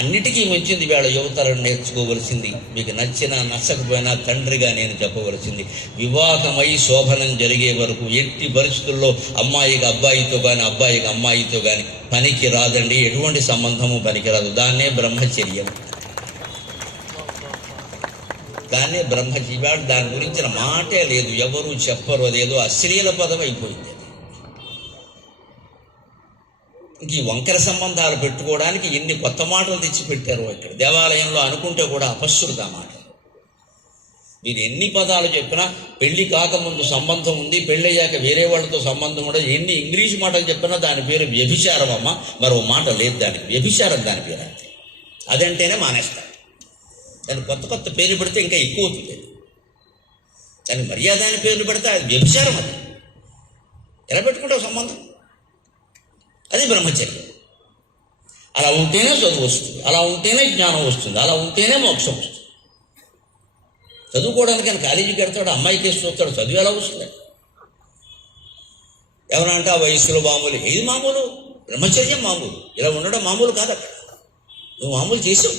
అన్నిటికీ మించింది వేళ యువతరం నేర్చుకోవలసింది, మీకు నచ్చినా నచ్చకపోయినా తండ్రిగా నేను చెప్పవలసింది, వివాహమై శోభనం జరిగే వరకు ఎట్టి పరిస్థితుల్లో అమ్మాయికి అబ్బాయితో కానీ అబ్బాయికి అమ్మాయితో కానీ పనికి రాదండి. ఎటువంటి సంబంధము పనికిరాదు. దాన్నే బ్రహ్మచర్యం, దాన్నే బ్రహ్మచర్యం. దాని గురించిన మాటే లేదు, ఎవరు చెప్పరు. అదేదో అశ్లీల పదం అయిపోయింది. ఇంక ఈ వంకర సంబంధాలు పెట్టుకోవడానికి ఎన్ని కొత్త మాటలు తెచ్చిపెట్టారు ఇక్కడ దేవాలయంలో అనుకుంటే కూడా అపశృత మాట. మీరు ఎన్ని పదాలు చెప్పినా పెళ్లి కాకముందు సంబంధం ఉంది, పెళ్ళయ్యాక వేరే వాళ్ళతో సంబంధం ఉండదు, ఎన్ని ఇంగ్లీష్ మాటలు చెప్పినా దాని పేరు వ్యభిచారం అమ్మ. మరో మాట లేదు దానికి, వ్యభిచారం దాని పేరు. అంతే, అదంటేనే మానేస్తారు. దానికి కొత్త కొత్త పేర్లు పెడితే ఇంకా ఎక్కువ అవుతుంది. దానికి మర్యాద అని పేర్లు పెడితే అది వ్యభిచారం. అది ఎలా పెట్టుకుంటావు సంబంధం? అది బ్రహ్మచర్యం. అలా ఉంటేనే చదువు వస్తుంది, అలా ఉంటేనే జ్ఞానం వస్తుంది, అలా ఉంటేనే మోక్షం వస్తుంది. చదువుకోవడానికి ఆయన కాలేజీకి వెళ్తాడు, అమ్మాయికి వేసి చూస్తాడు, చదువు ఎలా వస్తుంది? ఎవరంటే ఆ వయస్సులో మామూలు. ఏది మామూలు? బ్రహ్మచర్యం మామూలు. ఇలా ఉండడం మామూలు కాదు. అక్కడ నువ్వు మామూలు చేసావు.